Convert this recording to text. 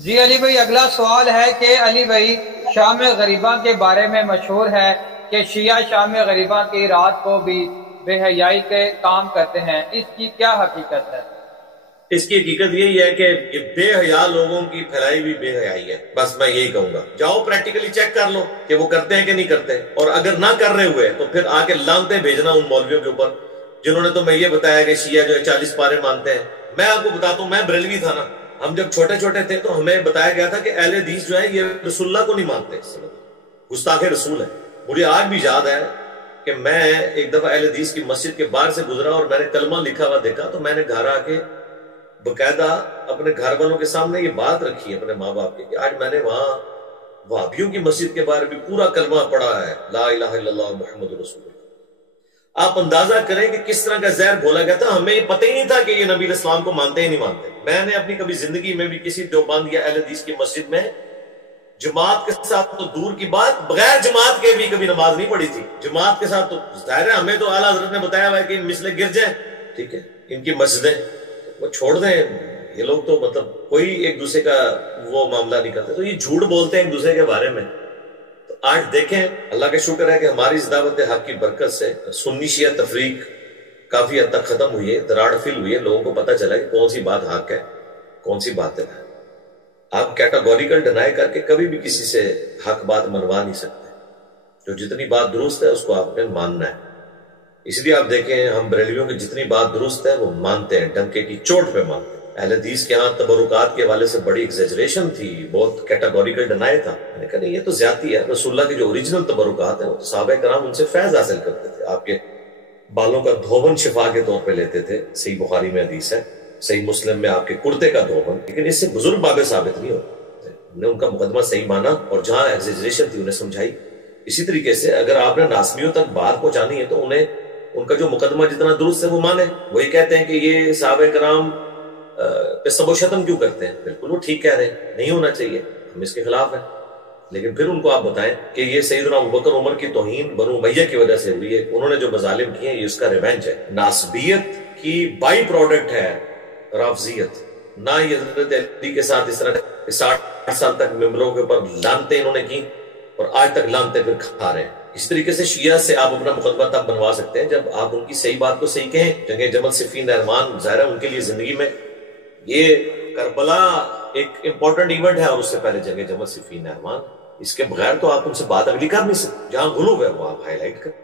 جی علی بھائی، اگلا سوال ہے کہ علی بھائی، شام غریبہ کے بارے میں مشہور ہے کہ شیعہ شام غریبہ کی رات کو بھی بے حیائی کے کام کرتے ہیں، اس کی کیا حقیقت ہے؟ اس کی حقیقت یہی ہے کہ یہ بے حیا لوگوں کی پھیلائی بھی بے حیائی ہے. بس میں یہی کہوں گا، جاؤ پریکٹیکلی چیک کر لو کہ وہ کرتے ہیں کہ نہیں کرتے، اور اگر نہ کر رہے ہوئے تو پھر آ کے لانتے بھیجنا ان مولویوں کے اوپر جنہوں نے تمہیں یہ بتایا کہ شیعہ جو ہے 40 پارے مانتے ہیں. میں آپ کو بتاتا ہوں، میں بریلوی تھا نا، ہم جب چھوٹے چھوٹے تھے تو ہمیں بتایا گیا تھا کہ اہل حدیث جو ہے یہ رسول اللہ کو نہیں مانتے، گستاخ رسول ہے. مجھے آج بھی یاد ہے کہ میں ایک دفعہ اہل حدیث کی مسجد کے باہر سے گزرا اور میں نے کلمہ لکھا ہوا دیکھا، تو میں نے گھر آ کے باقاعدہ اپنے گھر والوں کے سامنے یہ بات رکھی اپنے ماں باپ کی کہ آج میں نے وہاں وہابیوں کی مسجد کے باہر بھی پورا کلمہ پڑھا ہے، لا الہ الا اللہ محمد رسول اللہ. آپ اندازہ کریں کہ کس طرح کا زہر گھولا گیا تھا. ہمیں یہ پتہ ہی نہیں تھا کہ یہ نبی علیہ السلام کو مانتے ہی نہیں مانتے. میں نے اپنی کبھی زندگی میں بھی کسی دیوبند یا اہل حدیث کی مسجد میں جماعت کے ساتھ تو دور کی بات، بغیر جماعت کے بھی کبھی نماز نہیں پڑھی تھی. جماعت کے ساتھ تو ظاہر ہے، ہمیں تو اعلیٰ حضرت نے بتایا ہوا ہے کہ ان مسئلے گر جائیں، ٹھیک ہے، ان کی مسجدیں وہ چھوڑ دیں. یہ لوگ تو مطلب کوئی ایک دوسرے کا وہ معاملہ نہیں کرتے، تو یہ جھوٹ بولتے ہیں ایک دوسرے کے بارے میں. تو آج دیکھیں، اللہ کا شکر ہے کہ ہماری اس دعوت حق کی برکت سے سنی شیعہ تفریق کافی حد تک ختم ہوئی ہے، دراڑ فل ہوئی ہے. لوگوں کو پتہ چلا کہ کون سی بات حق ہے، کون سی بات ہے. آپ کیٹاگوریکل ڈینائی کر کے کبھی بھی کسی سے حق بات منوا نہیں سکتے. جو جتنی بات درست ہے اس کو آپ نے ماننا ہے. اس لیے آپ دیکھیں، ہم بریلویوں کی جتنی بات درست ہے وہ مانتے ہیں، ڈنکے کی چوٹ پہ مانتے ہیں. اہل حدیث کے ہاں تبرکات کے حوالے سے بڑی ایگزیجریشن تھی، بہت کیٹاگوریکل ڈینائی تھا. میں نے کہا نہیں، یہ تو زیادتی ہے. رسول اللہ کے جو اوریجنل تبرکات ہیں وہ تو صحابہ کرام ان سے فیض حاصل کرتے تھے. آپ کے بالوں کا دھوبن شفا کے طور پہ لیتے تھے، صحیح بخاری میں حدیث ہے، صحیح مسلم میں آپ کے کرتے کا دھوبن. لیکن اس سے بزرگ بابے ثابت نہیں ہوتے. ہم نے ان کا مقدمہ صحیح مانا اور جہاں ایگزیجریشن تھی انہیں سمجھائی. اسی طریقے سے اگر آپ نے ناسبیوں تک بات پہنچانی ہے تو انہیں ان کا جو مقدمہ جتنا درست ہے وہ مانے. وہی کہتے ہیں کہ یہ صحابہ کرام پہ سب و شتم کیوں کرتے ہیں، بالکل وہ ٹھیک کہہ رہے ہیں، نہیں ہونا چاہیے، ہم اس کے خلاف ہیں. لیکن پھر ان کو آپ بتائیں کہ یہ سیدنا ابوبکر عمر کی توہین بنو امیہ کی وجہ سے ہوئی ہے، انہوں نے جو مظالم کیے ہیں یہ اس کا ریونج ہے. ناسبیت کی بائی پروڈکٹ ہے رافضیت. نہ یہ حضرت علی کے ساتھ اس طرح 60 سال تک ممبروں کے اوپر لانتے انہوں نے کی اور آج تک لانتے پھر کھا رہے ہیں. اس طریقے سے شیعہ سے آپ اپنا مقدمہ تب بنوا سکتے ہیں جب آپ ان کی صحیح بات کو صحیح کہیں. جنگ جمل صفین نہروان ظاہر ہے ان کے لیے زندگی میں یہ کربلا ایک امپورٹنٹ ایونٹ ہے، اور اس سے پہلے جنگ جمل صفین نہروان. اس کے بغیر تو آپ ان سے بات اگلی کر نہیں سکتے. جہاں غلو ہے وہ آپ ہائی لائٹ کریں.